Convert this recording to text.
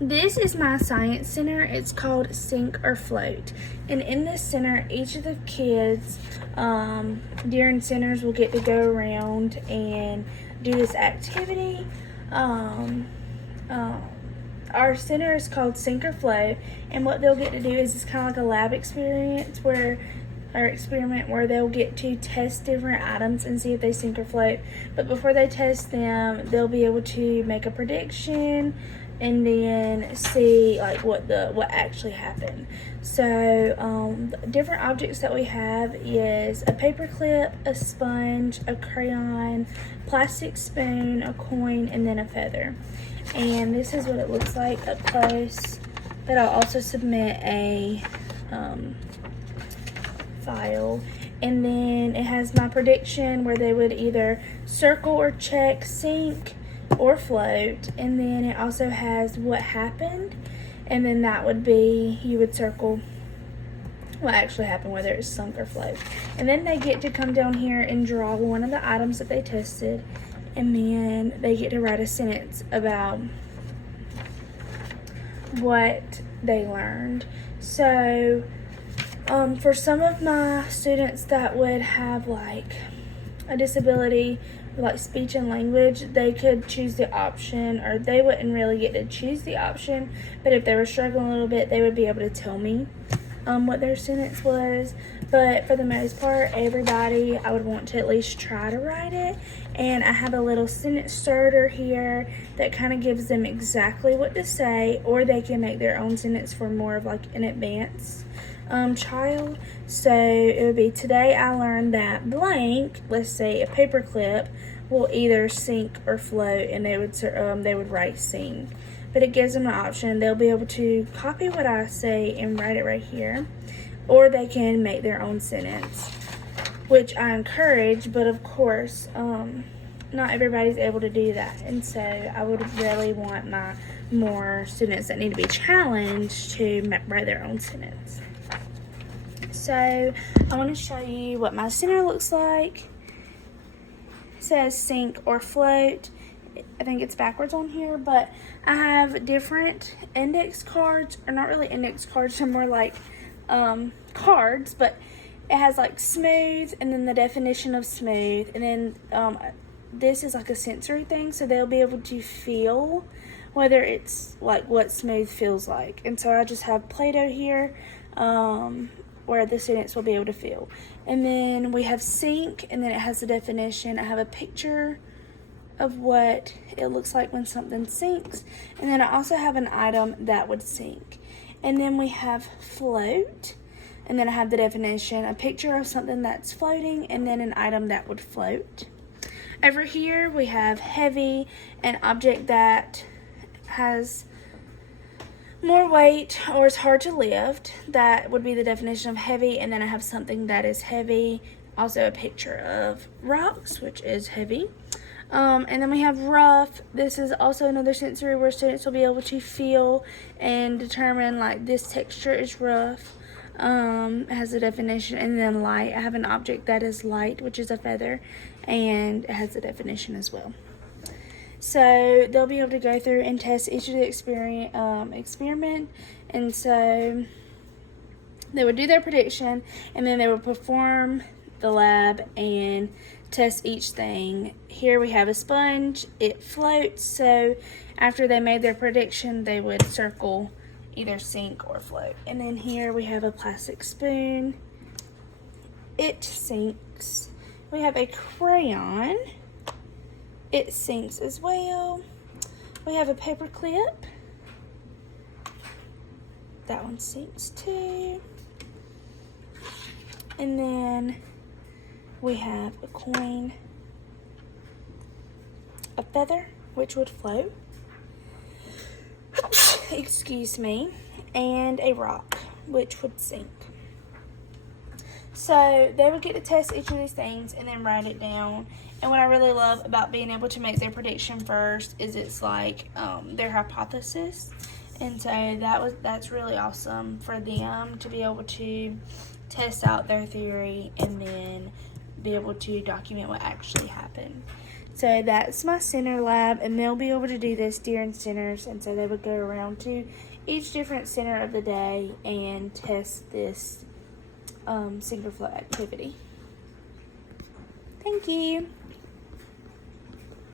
This is my science center. It's called Sink or Float. And in this center, each of the kids during centers will get to go around and do this activity. Our center is called Sink or Float, and what they'll get to do is it's kind of like a lab experience where they'll get to test different items and see if they sink or float. But before they test them, they'll be able to make a prediction and then see like what actually happened. So different objects that we have is a paper clip, a sponge, a crayon, plastic spoon, a coin, and then a feather. And this is what it looks like up close. But I'll also submit a file, and then it has my prediction where they would either circle or check sink or float, and then it also has what happened, and then that would be, you would circle what actually happened, whether it's sunk or float. And then they get to come down here and draw one of the items that they tested, and then they get to write a sentence about what they learned. So for some of my students that would have like a disability, like speech and language, they could choose the option, or they wouldn't really get to choose the option, but if they were struggling a little bit, they would be able to tell me what their sentence was. But for the most part, everybody, I would want to at least try to write it. And I have a little sentence starter here that kind of gives them exactly what to say, or they can make their own sentence for more of like an advanced child. So it would be, today I learned that blank, let's say a paper clip, will either sink or float, and they would write sink. But it gives them an option. They'll be able to copy what I say and write it right here, or they can make their own sentence, which I encourage, but of course not everybody's able to do that. And so I would really want my more students that need to be challenged to write their own sentence. So I want to show you what my center looks like. It says sink or float. I think it's backwards on here, but I have different index cards, or not really index cards, they're more like cards, but it has like smooth, and then the definition of smooth, and then this is like a sensory thing, so they'll be able to feel whether it's like what smooth feels like. And so I just have Play-Doh here where the students will be able to feel. And then we have sink, and then it has the definition. I have a picture of what it looks like when something sinks, and then I also have an item that would sink. And then we have float, and then I have the definition, a picture of something that's floating, and then an item that would float. Over here we have heavy, an object that has more weight or is hard to lift. That would be the definition of heavy. And then I have something that is heavy, also a picture of rocks, which is heavy. And then we have rough. This is also another sensory where students will be able to feel and determine like this texture is rough. It has a definition. And then light, I have an object that is light, which is a feather, and it has a definition as well. So they'll be able to go through and test each of the experiment, and so they would do their prediction, and then they would perform the lab and test each thing. Here we have a sponge, it floats, so after they made their prediction, they would circle either sink or float. And then here we have a plastic spoon, it sinks. We have a crayon, it sinks as well. We have a paper clip, that one sinks too. And then we have a coin, a feather, which would float, excuse me, and a rock, which would sink. So they would get to test each of these things and then write it down. And what I really love about being able to make their prediction first is it's like their hypothesis. And so that's really awesome for them to be able to test out their theory and then be able to document what actually happened. So that's my center lab, and they'll be able to do this during centers. And so they would go around to each different center of the day and test this single flow activity. Thank you.